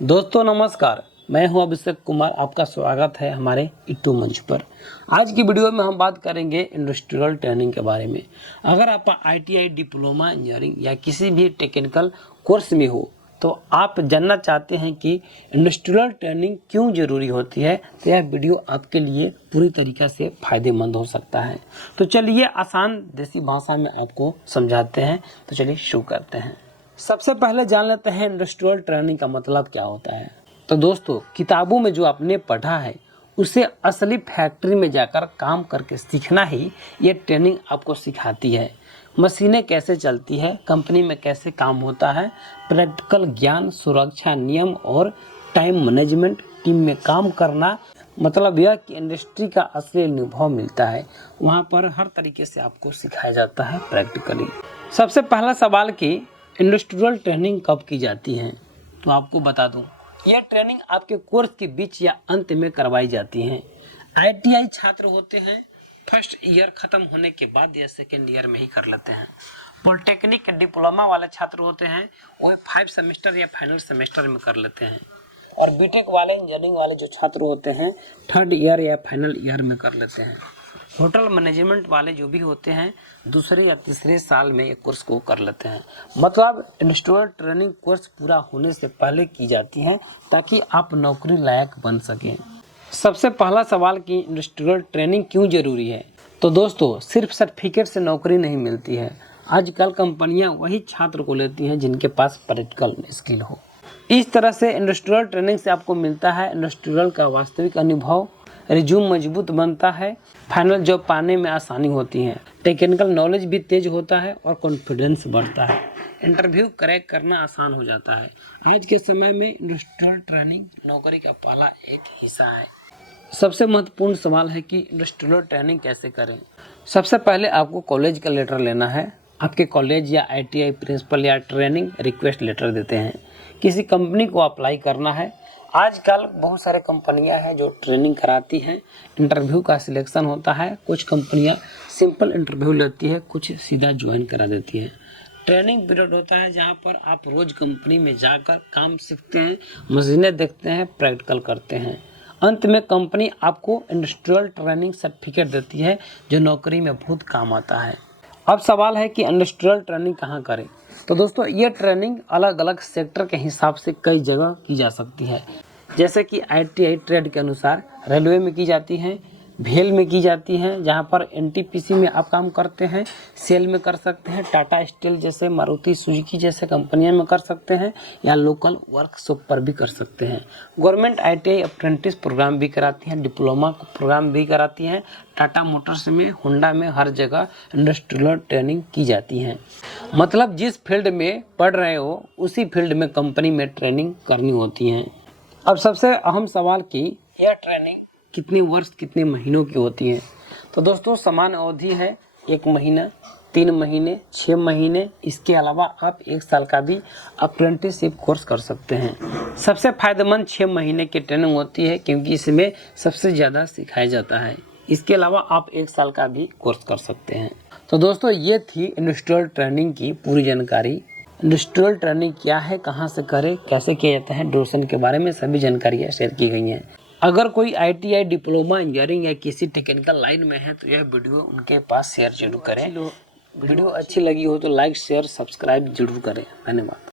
दोस्तों नमस्कार, मैं हूं अभिषेक कुमार। आपका स्वागत है हमारे इट्टू मंच पर। आज की वीडियो में हम बात करेंगे इंडस्ट्रियल ट्रेनिंग के बारे में। अगर आप आईटीआई डिप्लोमा इंजीनियरिंग या किसी भी टेक्निकल कोर्स में हो तो आप जानना चाहते हैं कि इंडस्ट्रियल ट्रेनिंग क्यों ज़रूरी होती है, तो यह वीडियो आपके लिए पूरी तरीक़े से फ़ायदेमंद हो सकता है। तो चलिए आसान देसी भाषा में आपको समझाते हैं। तो चलिए शुरू करते हैं। सबसे पहले जान लेते हैं इंडस्ट्रियल ट्रेनिंग का मतलब क्या होता है। तो दोस्तों, किताबों में जो आपने पढ़ा है उसे असली फैक्ट्री में जाकर काम करके सीखना ही ये ट्रेनिंग आपको सिखाती है। मशीनें कैसे चलती है, कंपनी में कैसे काम होता है, प्रैक्टिकल ज्ञान, सुरक्षा नियम और टाइम मैनेजमेंट, टीम में काम करना, मतलब यह कि इंडस्ट्री का असली अनुभव मिलता है। वहाँ पर हर तरीके से आपको सिखाया जाता है प्रैक्टिकली। सबसे पहला सवाल कि इंडस्ट्रियल ट्रेनिंग कब की जाती है, तो आपको बता दूं, यह ट्रेनिंग आपके कोर्स के बीच या अंत में करवाई जाती है। आईटीआई छात्र होते हैं फर्स्ट ईयर खत्म होने के बाद या सेकेंड ईयर में ही कर लेते हैं। पॉलिटेक्निक डिप्लोमा वाले छात्र होते हैं वो 5 सेमेस्टर या फाइनल सेमेस्टर में कर लेते हैं। और बीटेक वाले, इंजीनियरिंग वाले जो छात्र होते हैं थर्ड ईयर या फाइनल ईयर में कर लेते हैं। होटल मैनेजमेंट वाले जो भी होते हैं दूसरे या तीसरे साल में एक कोर्स को कर लेते हैं। मतलब इंडस्ट्रियल ट्रेनिंग कोर्स पूरा होने से पहले की जाती है ताकि आप नौकरी लायक बन सकें। सबसे पहला सवाल कि इंडस्ट्रियल ट्रेनिंग क्यों ज़रूरी है, तो दोस्तों सिर्फ सर्टिफिकेट से नौकरी नहीं मिलती है। आजकल कंपनियां वही छात्र को लेती हैं जिनके पास प्रैक्टिकल स्किल हो। इस तरह से इंडस्ट्रियल ट्रेनिंग से आपको मिलता है इंडस्ट्रियल का वास्तविक अनुभव, रिज्यूम मजबूत बनता है, फाइनल जॉब पाने में आसानी होती है, टेक्निकल नॉलेज भी तेज होता है और कॉन्फिडेंस बढ़ता है, इंटरव्यू क्रैक करना आसान हो जाता है। आज के समय में इंडस्ट्रियल ट्रेनिंग नौकरी का पहला एक हिस्सा है। सबसे महत्वपूर्ण सवाल है कि इंडस्ट्रियल ट्रेनिंग कैसे करें। सबसे पहले आपको कॉलेज का लेटर लेना है। आपके कॉलेज या आईटीआई प्रिंसिपल या ट्रेनिंग रिक्वेस्ट लेटर देते हैं। किसी कंपनी को अप्लाई करना है। आजकल बहुत सारे कंपनियां हैं जो ट्रेनिंग कराती हैं, इंटरव्यू का सिलेक्शन होता है। कुछ कंपनियां सिंपल इंटरव्यू लेती है, कुछ सीधा ज्वाइन करा देती है। ट्रेनिंग पीरियड होता है जहां पर आप रोज कंपनी में जाकर काम सीखते हैं, मशीनें देखते हैं, प्रैक्टिकल करते हैं। अंत में कंपनी आपको इंडस्ट्रियल ट्रेनिंग सर्टिफिकेट देती है जो नौकरी में बहुत काम आता है। अब सवाल है कि इंडस्ट्रियल ट्रेनिंग कहाँ करें। तो दोस्तों ये ट्रेनिंग अलग अलग सेक्टर के हिसाब से कई जगह की जा सकती है। जैसे कि आईटीआई ट्रेड के अनुसार रेलवे में की जाती है, भेल में की जाती है जहां पर एनटीपीसी में आप काम करते हैं, सेल में कर सकते हैं, टाटा स्टील जैसे, मारुति सुजुकी जैसे कंपनियों में कर सकते हैं, या लोकल वर्कशॉप पर भी कर सकते हैं। गवर्नमेंट आईटीआई अप्रेंटिस प्रोग्राम भी कराती हैं, डिप्लोमा प्रोग्राम भी कराती हैं। टाटा मोटर्स में, होंडा में, हर जगह इंडस्ट्रियल ट्रेनिंग की जाती है। मतलब जिस फील्ड में पढ़ रहे हो उसी फील्ड में कंपनी में ट्रेनिंग करनी होती है। अब सबसे अहम सवाल कि यह ट्रेनिंग कितने वर्ष कितने महीनों की होती है। तो दोस्तों समान अवधि है 1 महीना, 3 महीने, 6 महीने। इसके अलावा आप 1 साल का भी अप्रेंटिसशिप कोर्स कर सकते हैं। सबसे फायदेमंद 6 महीने की ट्रेनिंग होती है क्योंकि इसमें सबसे ज़्यादा सिखाया जाता है। इसके अलावा आप 1 साल का भी कोर्स कर सकते हैं। तो दोस्तों ये थी इंडस्ट्रियल ट्रेनिंग की पूरी जानकारी। इंडस्ट्रियल ट्रेनिंग क्या है, कहाँ से करें, कैसे किया जाता है, ड्यूरेशन के बारे में सभी जानकारियाँ शेयर की गई हैं। अगर कोई आईटीआई डिप्लोमा इंजीनियरिंग या किसी टेक्निकल लाइन में है तो यह वीडियो उनके पास शेयर जरूर करें। वीडियो अच्छी लगी हो तो लाइक शेयर सब्सक्राइब जरूर करें। धन्यवाद।